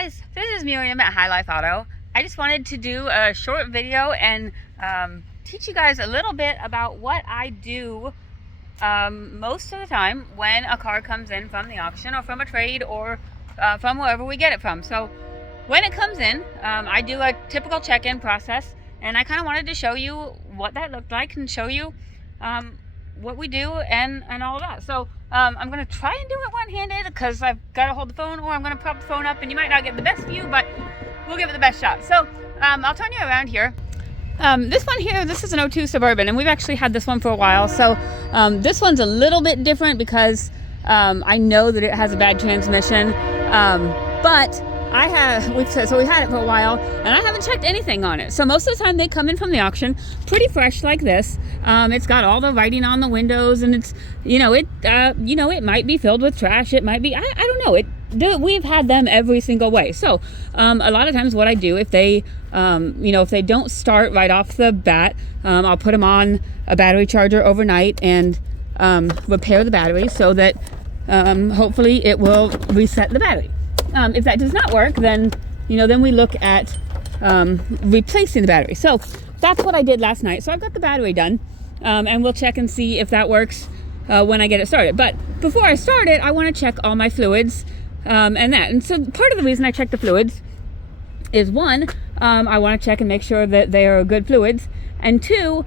guys, this is Miriam at High Life Auto. I just wanted to do a short video and teach you guys a little bit about what I do most of the time when a car comes in from the auction or from a trade or from wherever we get it from. So when it comes in, I do a typical check-in process, and I kind of wanted to show you what that looked like and show you what we do and all of that. So I'm going to try and do it one-handed because I've got to hold the phone, or I'm going to prop the phone up and you might not get the best view, but we'll give it the best shot. So I'll turn you around here. This one here, this is an 02 Suburban, and we've actually had this one for a while. So this one's a little bit different because I know that it has a bad transmission, but we've had it for a while, and I haven't checked anything on it. So most of the time they come in from the auction pretty fresh like this. It's got all the writing on the windows, and it's, it might be filled with trash. It might be, I don't know. We've had them every single way. So a lot of times what I do, if they don't start right off the bat, I'll put them on a battery charger overnight and repair the battery so that hopefully it will reset the battery. If that does not work, then we look at replacing the battery. So that's what I did last night. So I've got the battery done, and we'll check and see if that works when I get it started. But before I start it, I want to check all my fluids and that. And so part of the reason I check the fluids is, one, I want to check and make sure that they are good fluids, and two,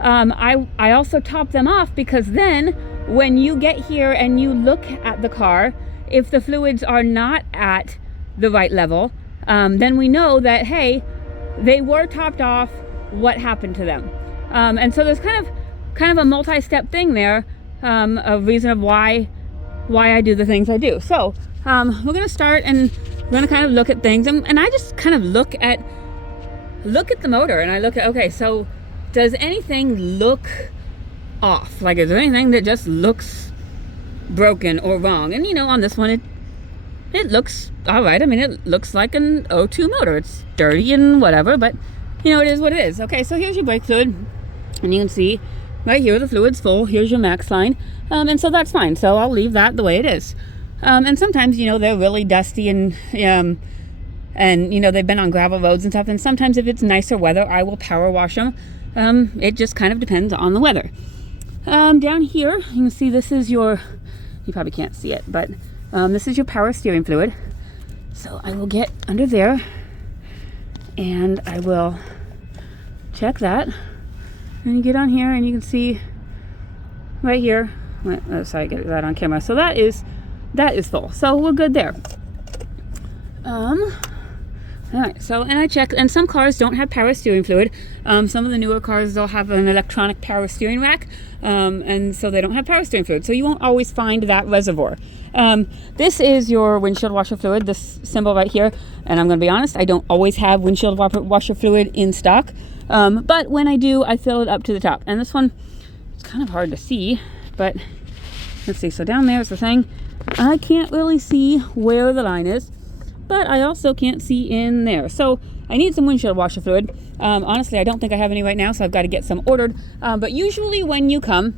I also top them off, because then when you get here and you look at the car, if the fluids are not at the right level, then we know that, hey, they were topped off. What happened to them? And so there's kind of a multi-step thing there, a reason of why I do the things I do. So we're gonna start, and we're gonna kind of look at things, and I just kind of look at the motor, and I look at, okay, so does anything look off? Like, is there anything that just looks broken or wrong? And on this one it looks all right. I mean, it looks like an 02 motor. It's dirty and whatever, but it is what it is. Okay, so here's your brake fluid, and you can see right here the fluid's full. Here's your max line, and so that's fine. So I'll leave that the way it is. And sometimes they're really dusty, and they've been on gravel roads and stuff, and sometimes if it's nicer weather, I will power wash them. It just kind of depends on the weather. Down here you can see, this is your, you probably can't see it, but this is your power steering fluid. So I will get under there and I will check that, and you get on here and you can see right here, sorry, get that on camera. So that is full, so we're good there. All right, so, and I check, and some cars don't have power steering fluid. Some of the newer cars, they'll have an electronic power steering rack, and so they don't have power steering fluid, so you won't always find that reservoir. This is your windshield washer fluid, this symbol right here, and I'm going to be honest, I don't always have windshield washer fluid in stock, but when I do, I fill it up to the top. And this one, it's kind of hard to see, but let's see. So down there is the thing. I can't really see where the line is, but I also can't see in there. So I need some windshield washer fluid. Honestly, I don't think I have any right now, so I've got to get some ordered. But usually when you come,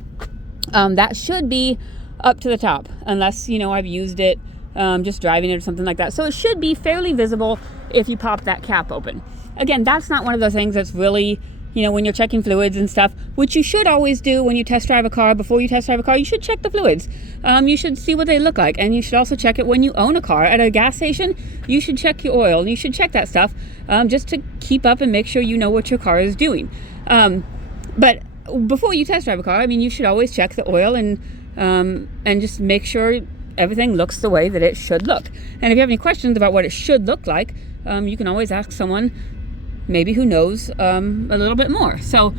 that should be up to the top, unless, I've used it just driving it or something like that. So it should be fairly visible if you pop that cap open. Again, that's not one of those things that's really, when you're checking fluids and stuff, which you should always do when you test drive a car. Before you test drive a car, you should check the fluids. You should see what they look like, and you should also check it when you own a car. At a gas station, you should check your oil, and you should check that stuff just to keep up and make sure you know what your car is doing. But before you test drive a car, you should always check the oil and just make sure everything looks the way that it should look. And if you have any questions about what it should look like, you can always ask someone maybe who knows a little bit more. So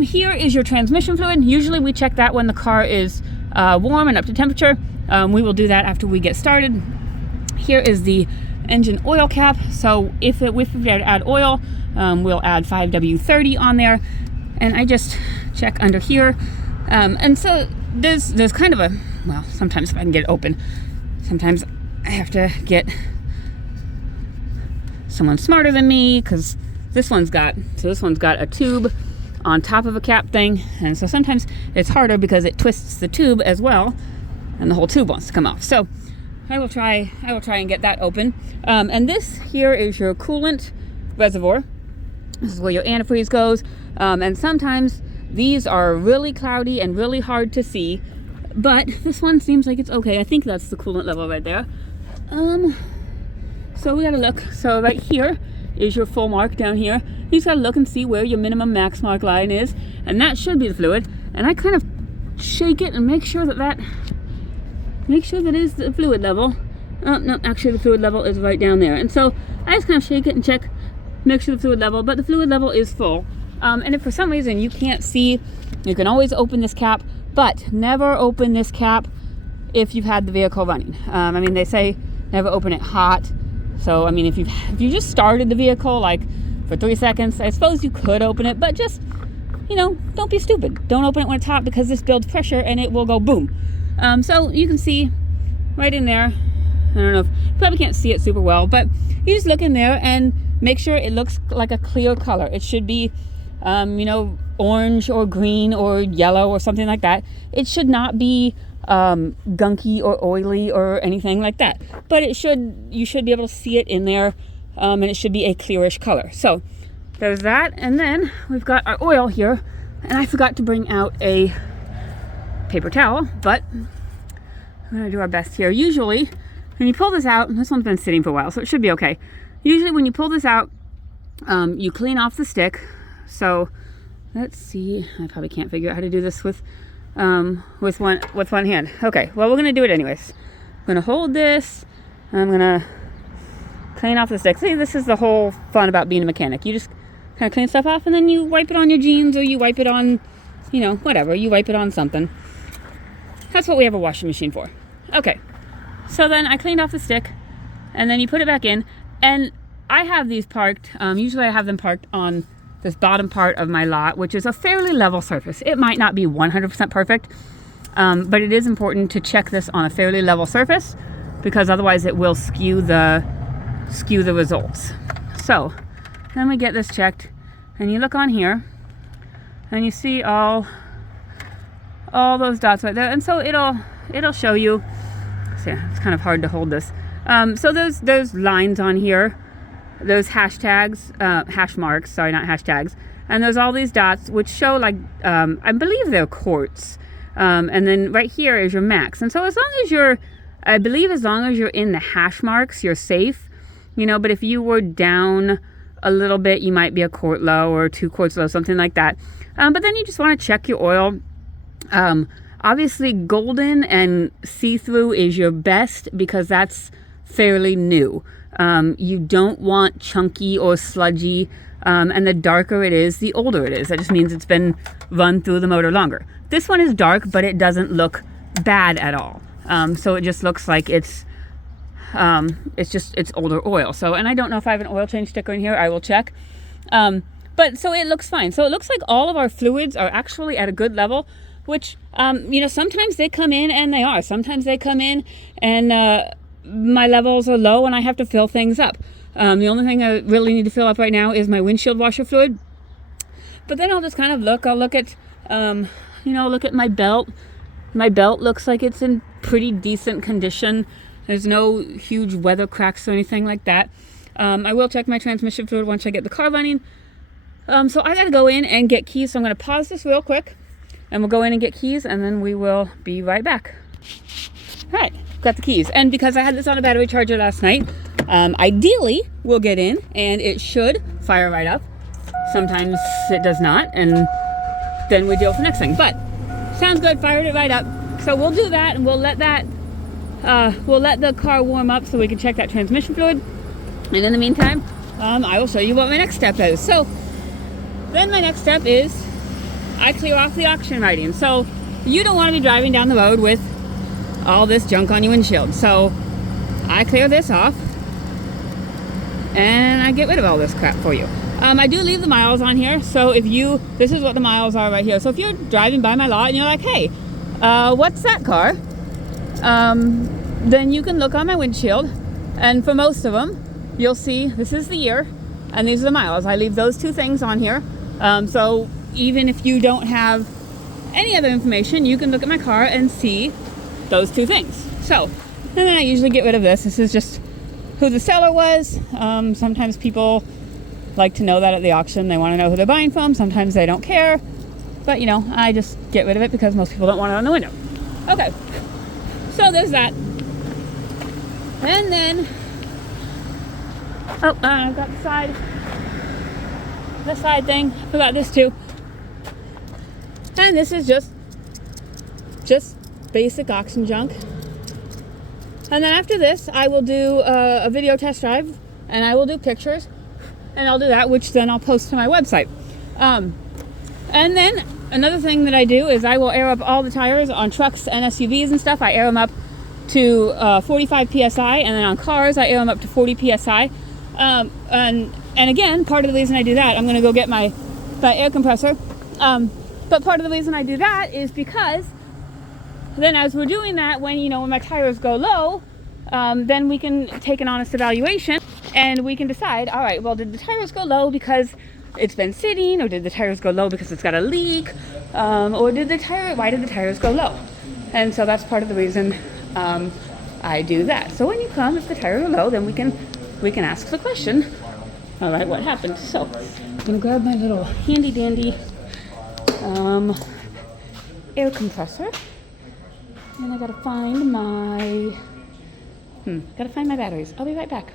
here is your transmission fluid. Usually we check that when the car is warm and up to temperature. We will do that after we get started. Here is the engine oil cap. So if we add oil, we'll add 5W30 on there, and I just check under here. And so there's kind of sometimes if I can get it open, sometimes I have to get someone smarter than me, because this one's got a tube on top of a cap thing, and so sometimes it's harder because it twists the tube as well, and the whole tube wants to come off. So I will try and get that open. And this here is your coolant reservoir. This is where your antifreeze goes. And sometimes these are really cloudy and really hard to see, but this one seems like it's okay. I think that's the coolant level right there. So we gotta look. So right here is your full mark down here. You just gotta look and see where your minimum max mark line is, and that should be the fluid. And I kind of shake it and make sure that is the fluid level. Oh no, actually the fluid level is right down there. And so I just kind of shake it and check, make sure the fluid level, but the fluid level is full. And if for some reason you can't see, you can always open this cap, but never open this cap if you've had the vehicle running. I mean, they say never open it hot. So I mean, if you just started the vehicle like for 3 seconds, I suppose you could open it, but just, you know, don't be stupid. Don't open it when it's hot, because this builds pressure and it will go boom. So you can see right in there, I don't know if you probably can't see it super well, but you just look in there and make sure it looks like a clear color. It should be, you know, orange or green or yellow or something like that. It should not be gunky or oily or anything like that, but you should be able to see it in there, and it should be a clearish color. So there's that. And then we've got our oil here, and I forgot to bring out a paper towel, but we're gonna do our best here. Usually when you pull this out, and this one's been sitting for a while, so it should be okay. Usually when you pull this out, you clean off the stick. So let's see, I probably can't figure out how to do this with one hand. Okay, well, we're gonna do it anyways. I'm gonna hold this, I'm gonna clean off the stick. See, this is the whole fun about being a mechanic. You just kind of clean stuff off, and then you wipe it on your jeans, or you wipe it on, you know, whatever, you wipe it on something. That's what we have a washing machine for. Okay, so then I cleaned off the stick, and then you put it back in, and I have these parked, usually I have them parked on this bottom part of my lot, which is a fairly level surface. It might not be 100% perfect, but it is important to check this on a fairly level surface, because otherwise it will skew the results. So then we get this checked, and you look on here, and you see all those dots right there, and so it'll show you. See, it's kind of hard to hold this. So there's lines on here, those hashtags, hash marks, sorry, not hashtags, and there's all these dots which show, like, I believe they're quarts, and then right here is your max. And so as long as you're in the hash marks, you're safe, you know. But if you were down a little bit, you might be a quart low or 2 quarts low, something like that. But then you just want to check your oil. Obviously golden and see-through is your best, because that's fairly new. You don't want chunky or sludgy, and the darker it is, the older it is. That just means it's been run through the motor longer. This one is dark, but it doesn't look bad at all. So it just looks like it's older oil. So, and I don't know if I have an oil change sticker in here. I will check. But so it looks fine. So it looks like all of our fluids are actually at a good level, which, you know, sometimes they come in and they are. Sometimes they come in and my levels are low and I have to fill things up. The only thing I really need to fill up right now is my windshield washer fluid. But then I'll just kind of look. I'll look at, you know, look at my belt. My belt looks like it's in pretty decent condition. There's no huge weather cracks or anything like that. I will check my transmission fluid once I get the car running. So I gotta go in and get keys. So I'm gonna pause this real quick, and we'll go in and get keys, and then we will be right back. All right, got the keys. And because I had this on a battery charger last night, ideally we'll get in and it should fire right up. Sometimes it does not, and then we deal with the next thing. But sounds good, fired it right up. So we'll do that, and we'll let the car warm up so we can check that transmission fluid. And in the meantime, I will show you what my next step is. So then my next step is I clear off the auction writing. So you don't want to be driving down the road with all this junk on your windshield. So I clear this off and I get rid of all this crap for you. I do leave the miles on here. So this is what the miles are right here. So if you're driving by my lot and you're like, hey, what's that car? Then you can look on my windshield, and for most of them, you'll see this is the year and these are the miles. I leave those two things on here. So even if you don't have any other information, you can look at my car and see those two things. So And then I usually get rid of this. This is just who the seller was. Sometimes people like to know that at the auction. They want to know who they're buying from. Sometimes they don't care. But, you know, I just get rid of it because most people don't want it on the window. Okay. So there's that. And then, oh, I've got the side thing. I forgot this too. And this is just basic auction junk. And then after this, I will do a video test drive, and I will do pictures, and I'll do that, which then I'll post to my website. And then another thing that I do is I will air up all the tires on trucks and SUVs and stuff. I air them up to 45 psi, and then on cars I air them up to 40 psi. And again, part of the reason I do that, I'm going to go get my air compressor. But part of the reason I do that is because then as we're doing that, when my tires go low, then we can take an honest evaluation and we can decide, all right, well, did the tires go low because it's been sitting, or did the tires go low because it's got a leak, or why did the tires go low? And so that's part of the reason I do that. So when you come, if the tires are low, then we can ask the question, all right, what happened? So I'm gonna grab my little handy dandy air compressor. And I gotta find my batteries. I'll be right back.